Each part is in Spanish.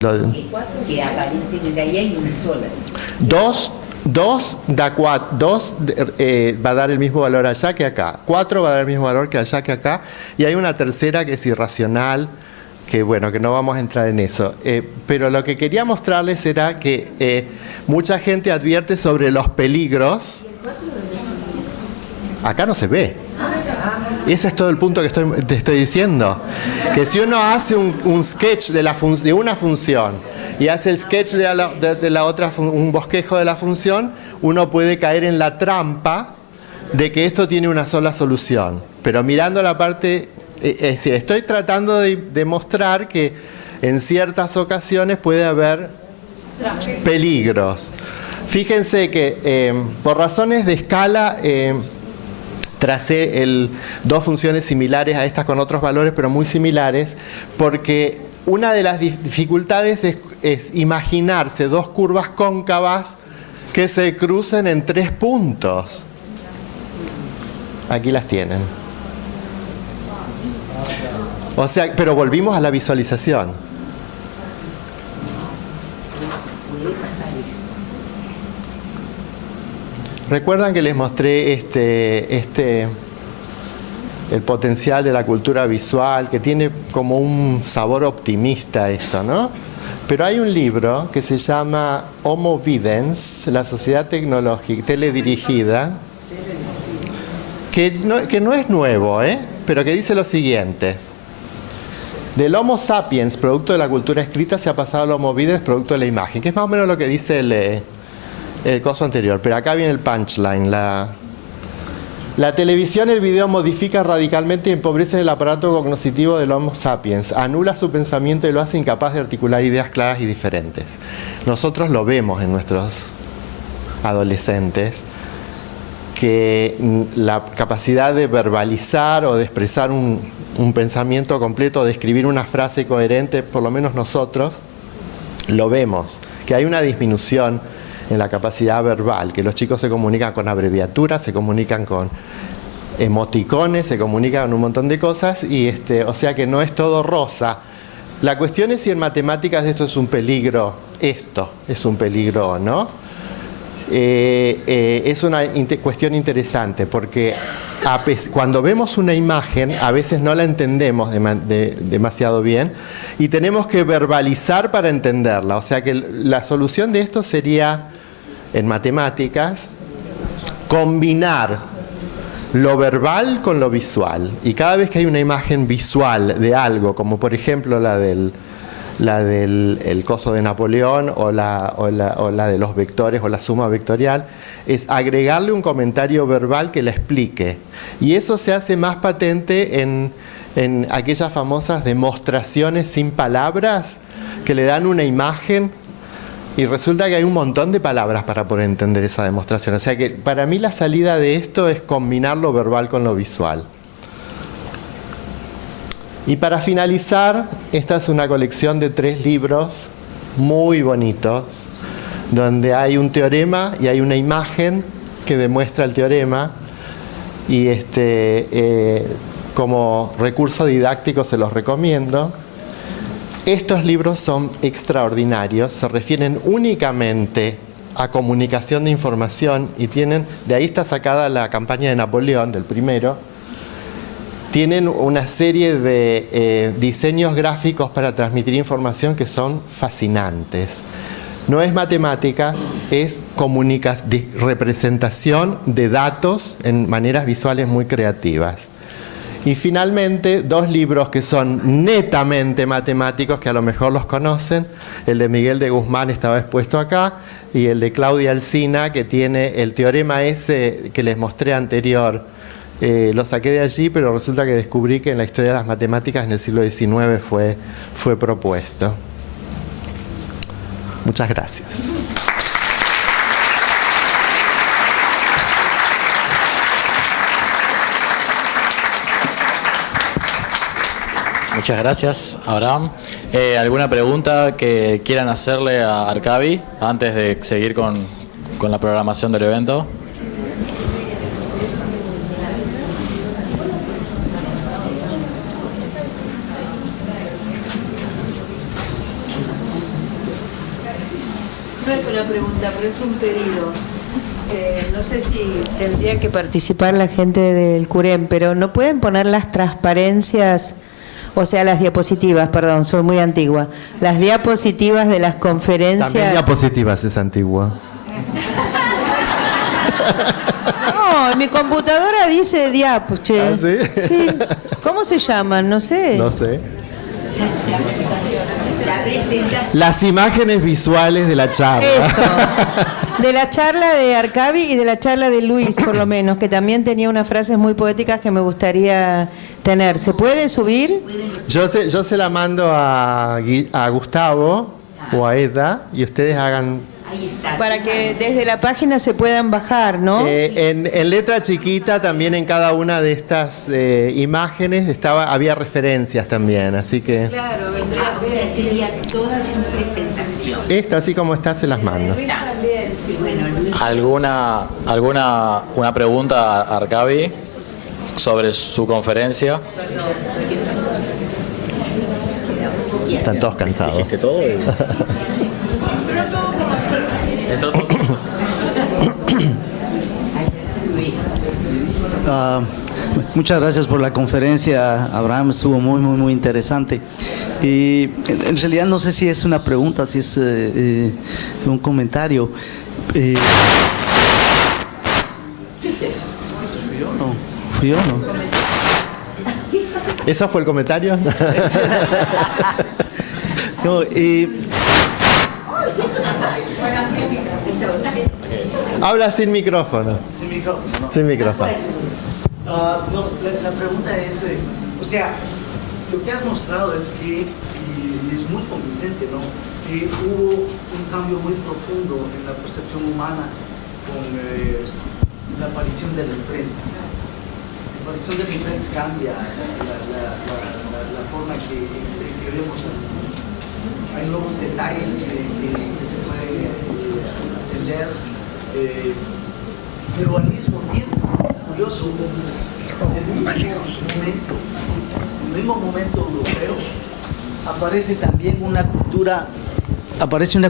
Sí, que aparentemente ahí hay un solo. Dos da 4, 2 va a dar el mismo valor allá que acá, 4 va a dar el mismo valor que allá que acá, y hay una tercera que es irracional, que bueno, que no vamos a entrar en eso. Pero lo que quería mostrarles era que mucha gente advierte sobre los peligros. Acá no se ve. Ese es todo el punto que te estoy diciendo. Que si uno hace un sketch de una función y hace el sketch de la otra, un bosquejo de la función, uno puede caer en la trampa de que esto tiene una sola solución. Pero mirando la parte, es decir, estoy tratando de demostrar que en ciertas ocasiones puede haber peligros. Fíjense que por razones de escala tracé dos funciones similares a estas con otros valores, pero muy similares, porque una de las dificultades es imaginarse dos curvas cóncavas que se crucen en 3 puntos. Aquí las tienen. O sea, pero volvimos a la visualización. ¿Recuerdan que les mostré el potencial de la cultura visual, que tiene como un sabor optimista esto, ¿no? Pero hay un libro que se llama Homo Videns, la sociedad tecnológica teledirigida, que no es nuevo, pero que dice lo siguiente: del Homo sapiens, producto de la cultura escrita, se ha pasado al Homo Videns, producto de la imagen, que es más o menos lo que dice el coso anterior, pero acá viene el punchline. La televisión, el video modifica radicalmente y empobrece el aparato cognitivo del Homo sapiens, anula su pensamiento y lo hace incapaz de articular ideas claras y diferentes. Nosotros lo vemos en nuestros adolescentes, que la capacidad de verbalizar o de expresar un pensamiento completo, de escribir una frase coherente, por lo menos nosotros lo vemos, que hay una disminución en la capacidad verbal, que los chicos se comunican con abreviaturas, se comunican con emoticones, se comunican con un montón de cosas, y o sea que no es todo rosa. La cuestión es si en matemáticas esto es un peligro o no. Es una cuestión interesante, porque cuando vemos una imagen a veces no la entendemos demasiado bien y tenemos que verbalizar para entenderla. O sea que la solución de esto sería, en matemáticas, combinar lo verbal con lo visual. Y cada vez que hay una imagen visual de algo, como por ejemplo la del el coso de Napoleón o la de los vectores o la suma vectorial, es agregarle un comentario verbal que la explique. Y eso se hace más patente en aquellas famosas demostraciones sin palabras, que le dan una imagen y resulta que hay un montón de palabras para poder entender esa demostración. O sea que para mí la salida de esto es combinar lo verbal con lo visual. Y para finalizar, esta es una colección de 3 libros muy bonitos, donde hay un teorema y hay una imagen que demuestra el teorema, y como recurso didáctico se los recomiendo. Estos libros son extraordinarios, se refieren únicamente a comunicación de información y de ahí está sacada la campaña de Napoleón, del primero. Tienen una serie de diseños gráficos para transmitir información que son fascinantes. No es matemáticas, es representación de datos en maneras visuales muy creativas. Y finalmente, 2 libros que son netamente matemáticos, que a lo mejor los conocen. El de Miguel de Guzmán estaba expuesto acá, y el de Claudia Alsina, que tiene el teorema ese que les mostré anterior. Lo saqué de allí, pero resulta que descubrí que en la historia de las matemáticas en el siglo XIX fue propuesto. Muchas gracias. Muchas gracias, Abraham. ¿Alguna pregunta que quieran hacerle a Arkabi antes de seguir con la programación del evento? No es una pregunta, pero es un pedido. No sé si tendría que participar la gente del CUREM, pero ¿no pueden poner las transparencias, o sea, las diapositivas, perdón, soy muy antigua, las diapositivas de las conferencias? También diapositivas es antigua. No, en mi computadora dice diapos, che. ¿Ah, sí? Sí. ¿Cómo se llaman? No sé. No sé. La presentación. Las imágenes visuales de la charla. Eso. De la charla de Arcavi y de la charla de Luis, por lo menos, que también tenía unas frases muy poéticas que me gustaría tener. ¿Se puede subir? Yo se la mando a Gustavo o a Eda y ustedes hagan Ahí está. Para que desde la página se puedan bajar, ¿no? en letra chiquita también en cada una de estas imágenes había referencias también, así que Claro, O sea, sería toda su presentación. esta así como está se las mando. Bueno, Luis, ¿Una pregunta a Arcavi sobre su conferencia? Están todos cansados. ¿Dijiste todo? ¿Entró todo? Luis. Muchas gracias por la conferencia, Abraham, estuvo muy interesante. Y en realidad no sé si es una pregunta, si es un comentario. ¿Fui yo no? ¿Eso fue el comentario? No, Habla sin micrófono. sin micrófono. Sin micrófono. No, la pregunta es, o sea, lo que has mostrado es que, y es muy convincente, ¿no? Que hubo un cambio muy profundo en la percepción humana con la aparición de la imprenta. La aparición de la imprenta cambia la forma en que vemos. Hay nuevos detalles que se pueden entender, pero al mismo tiempo, curioso, en el mismo momento europeo aparece también una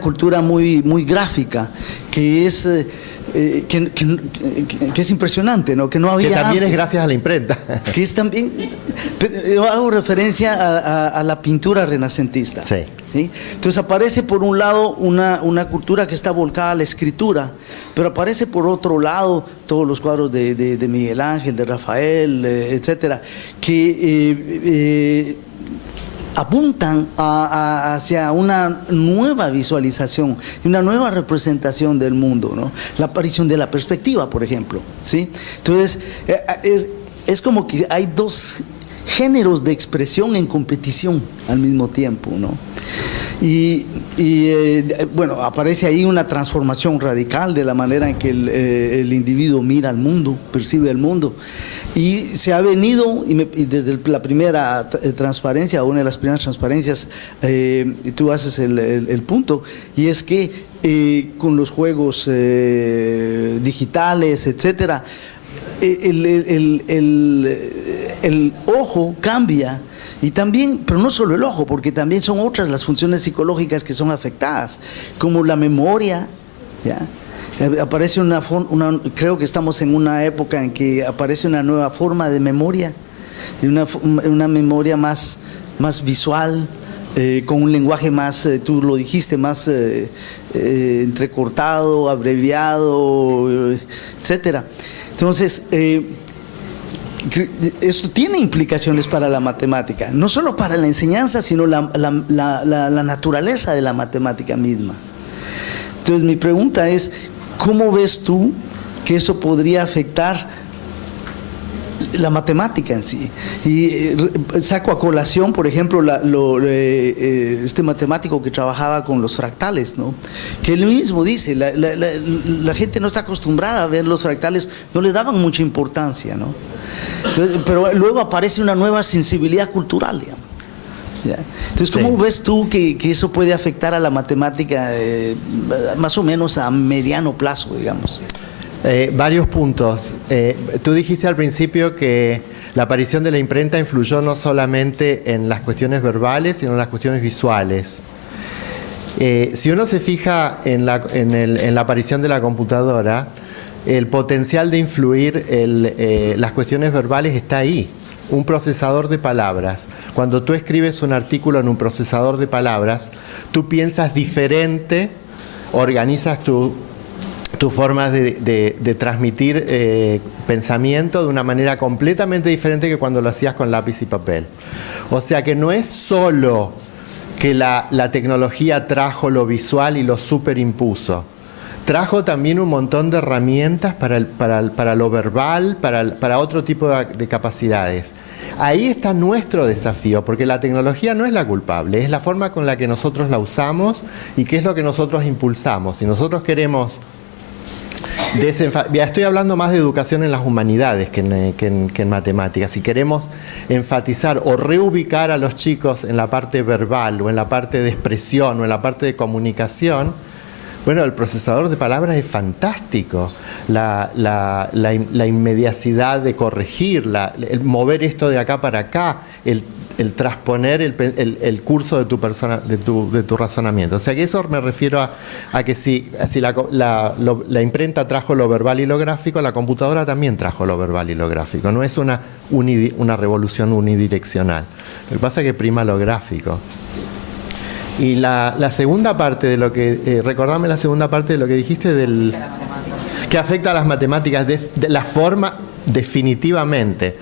cultura muy gráfica que es que es impresionante, ¿no? Que no había Que también antes. es gracias a la imprenta. Que es también, yo hago referencia a la pintura renacentista. Sí. ¿Sí? Entonces aparece por un lado una cultura que está volcada a la escritura, pero aparece por otro lado todos los cuadros de Miguel Ángel, de Rafael, etcétera, que apuntan hacia una nueva visualización y una nueva representación del mundo, ¿no? La aparición de la perspectiva, por ejemplo, ¿sí? Entonces, es como que hay dos géneros de expresión en competición al mismo tiempo, ¿no? Bueno, aparece ahí una transformación radical de la manera en que el individuo mira al mundo, percibe el mundo. Y se ha venido, y desde la primera transparencia, una de las primeras transparencias, tú haces el punto, y es que con los juegos digitales, etcétera, el ojo cambia. Y también, pero no solo el ojo, porque también son otras las funciones psicológicas que son afectadas, como la memoria, ¿ya? Aparece creo que estamos en una época en que aparece una nueva forma de memoria, una memoria más visual, con un lenguaje más, tú lo dijiste, más entrecortado, abreviado, etcétera. Entonces, esto tiene implicaciones para la matemática, no solo para la enseñanza, sino la naturaleza de la matemática misma. Entonces, mi pregunta es, ¿cómo ves tú que eso podría afectar la matemática en sí? Y saco a colación, por ejemplo, este matemático que trabajaba con los fractales, ¿no? Que él mismo dice, la gente no está acostumbrada a ver los fractales, no le daban mucha importancia, ¿no? Pero luego aparece una nueva sensibilidad cultural, digamos. ¿Ya? Entonces, ¿cómo ves tú que eso puede afectar a la matemática más o menos a mediano plazo, digamos? Varios puntos. Tú dijiste al principio que la aparición de la imprenta influyó no solamente en las cuestiones verbales, sino en las cuestiones visuales. Si uno se fija en la aparición de la computadora, el potencial de influir las cuestiones verbales está ahí. Un procesador de palabras. Cuando tú escribes un artículo en un procesador de palabras, tú piensas diferente, organizas tu forma de transmitir pensamiento de una manera completamente diferente que cuando lo hacías con lápiz y papel. O sea que no es solo que la tecnología trajo lo visual y lo superimpuso. Trajo también un montón de herramientas para lo verbal, para otro tipo de capacidades. Ahí está nuestro desafío, porque la tecnología no es la culpable, es la forma con la que nosotros la usamos y qué es lo que nosotros impulsamos. Si nosotros queremos estoy hablando más de educación en las humanidades que en matemáticas. Si queremos enfatizar o reubicar a los chicos en la parte verbal o en la parte de expresión o en la parte de comunicación, bueno, el procesador de palabras es fantástico. La inmediacidad de corregir, el mover esto de acá para acá, el transponer el curso de tu razonamiento. O sea que eso me refiero a que si la imprenta trajo lo verbal y lo gráfico, la computadora también trajo lo verbal y lo gráfico. No es una revolución unidireccional. Lo que pasa es que prima lo gráfico. Y la segunda parte de lo que... recordame la segunda parte de lo que dijiste que afecta a las matemáticas de la forma definitivamente.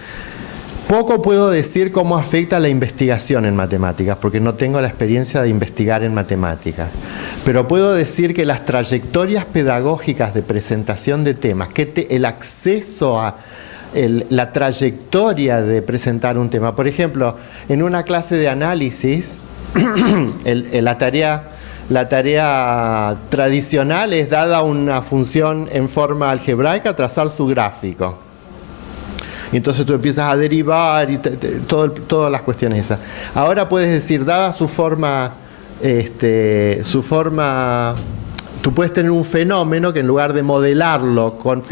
Poco puedo decir cómo afecta la investigación en matemáticas, porque no tengo la experiencia de investigar en matemáticas. Pero puedo decir que las trayectorias pedagógicas de presentación de temas, el acceso a la trayectoria de presentar un tema. Por ejemplo, en una clase de análisis, la tarea tradicional es, dada una función en forma algebraica, trazar su gráfico. Y entonces tú empiezas a derivar y todas las cuestiones esas. Ahora puedes decir, dada su forma, tú puedes tener un fenómeno que en lugar de modelarlo con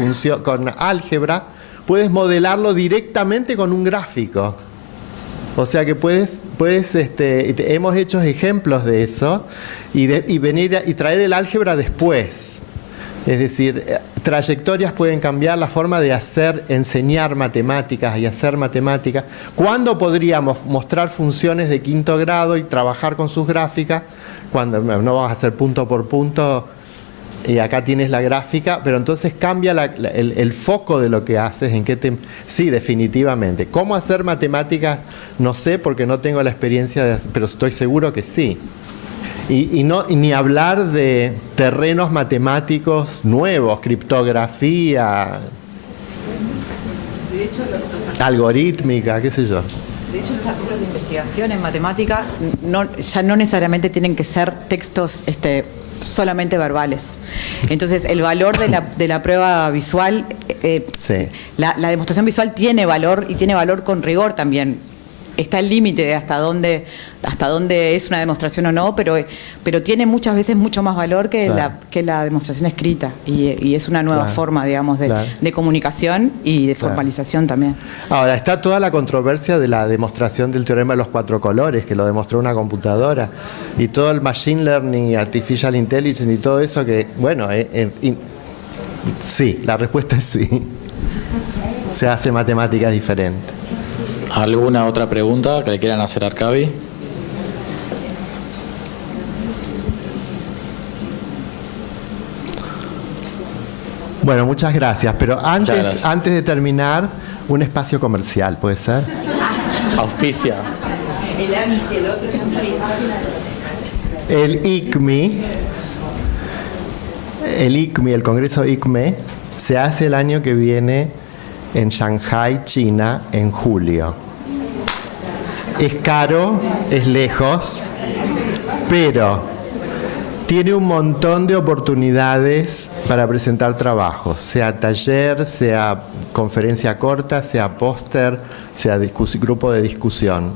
álgebra, puedes modelarlo directamente con un gráfico. O sea que hemos hecho ejemplos de eso y venir y traer el álgebra después. Es decir, trayectorias pueden cambiar la forma de enseñar matemáticas y hacer matemáticas. ¿Cuándo podríamos mostrar funciones de quinto grado y trabajar con sus gráficas? Cuando no vamos a hacer punto por punto y acá tienes la gráfica, pero entonces cambia el foco de lo que haces. Sí, definitivamente. ¿Cómo hacer matemáticas? No sé, porque no tengo la experiencia, pero estoy seguro que sí. Y ni hablar de terrenos matemáticos nuevos, criptografía, de hecho, algorítmica, qué sé yo. De hecho, los artículos de investigación en matemática ya no necesariamente tienen que ser textos solamente verbales. Entonces, el valor de la prueba visual, Sí. la demostración visual tiene valor y tiene valor con rigor también. Está el límite de hasta dónde es una demostración o no, pero tiene muchas veces mucho más valor que, claro, la demostración escrita. Y es una nueva claro, forma, digamos, claro, de comunicación y de claro, formalización también. Ahora, está toda la controversia de la demostración del teorema de los 4 colores, que lo demostró una computadora, y todo el machine learning, artificial intelligence y todo eso que, bueno, sí, la respuesta es sí. Se hace matemáticas diferentes. ¿Alguna otra pregunta que le quieran hacer a Arkabi? Bueno, muchas gracias. Pero gracias. antes de terminar, un espacio comercial, ¿puede ser? Auspicia. El AMIS, el otro es un país. El ICME, el Congreso ICME, se hace el año que viene en Shanghai, China, en julio. Es caro, es lejos, pero tiene un montón de oportunidades para presentar trabajos, sea taller, sea conferencia corta, sea póster, sea grupo de discusión.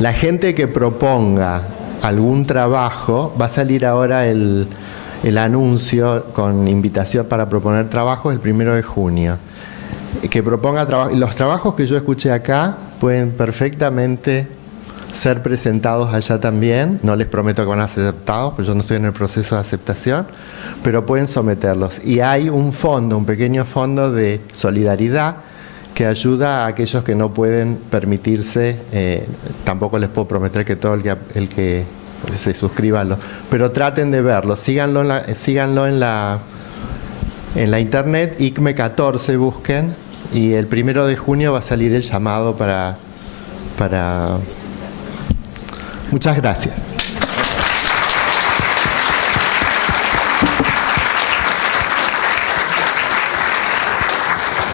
La gente que proponga algún trabajo, va a salir ahora el anuncio con invitación para proponer trabajos el 1 de junio. Que proponga trabajo. Los trabajos que yo escuché acá pueden perfectamente ser presentados allá también. No les prometo que van a ser aceptados, porque yo no estoy en el proceso de aceptación, pero pueden someterlos. Y hay un fondo, un pequeño fondo de solidaridad que ayuda a aquellos que no pueden permitirse, tampoco les puedo prometer que todo el que se suscriba, pero traten de verlo, síganlo en la internet, ICME 14 busquen, y el 1 de junio va a salir el llamado para... Muchas gracias.